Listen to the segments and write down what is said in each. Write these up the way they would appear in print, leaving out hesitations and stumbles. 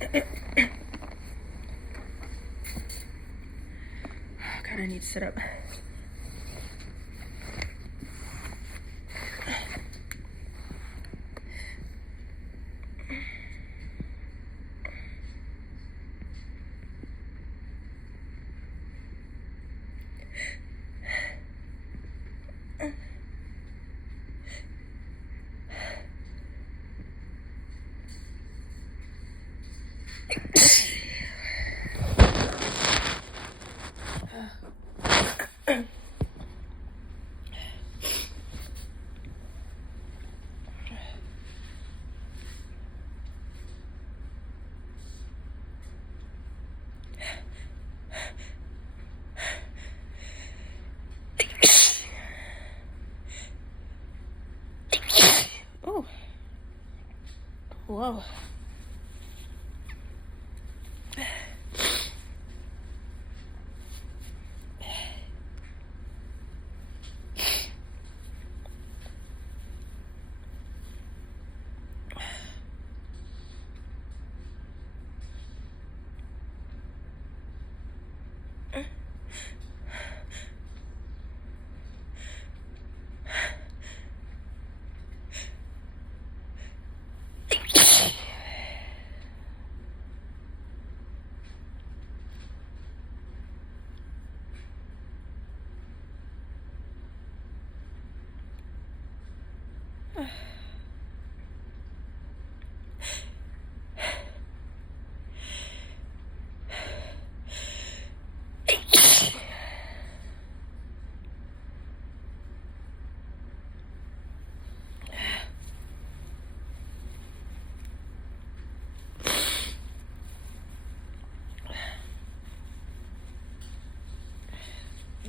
God, I need to sit up. Oh. Whoa.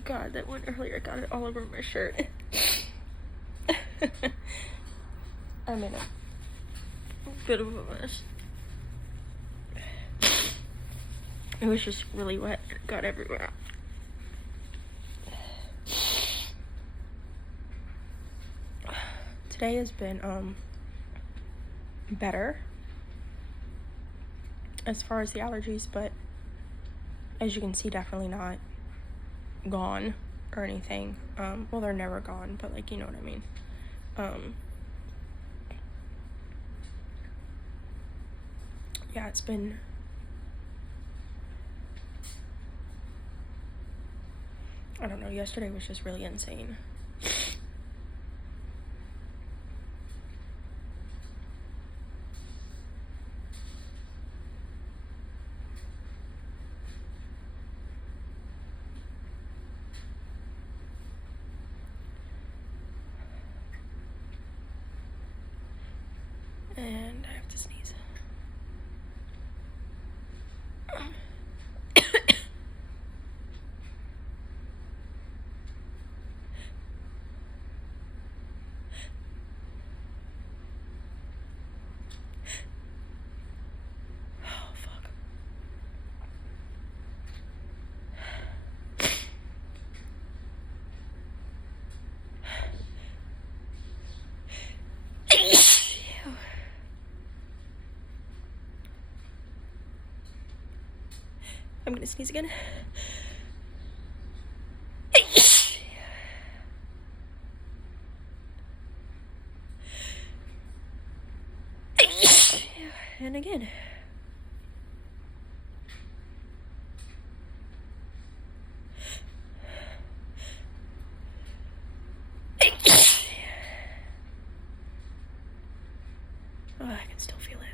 God, that one earlier got it all over my shirt. I'm in a bit of a mess. It was just really wet. It got everywhere. Today has been better as far as the allergies, but as you can see, definitely not gone or anything. Well, they're never gone, but like, you know what I mean. Yeah, it's been I don't know, yesterday was just really insane. And I have to sneeze. Oh, fuck. I'm gonna sneeze again. And again. Oh, I can still feel it.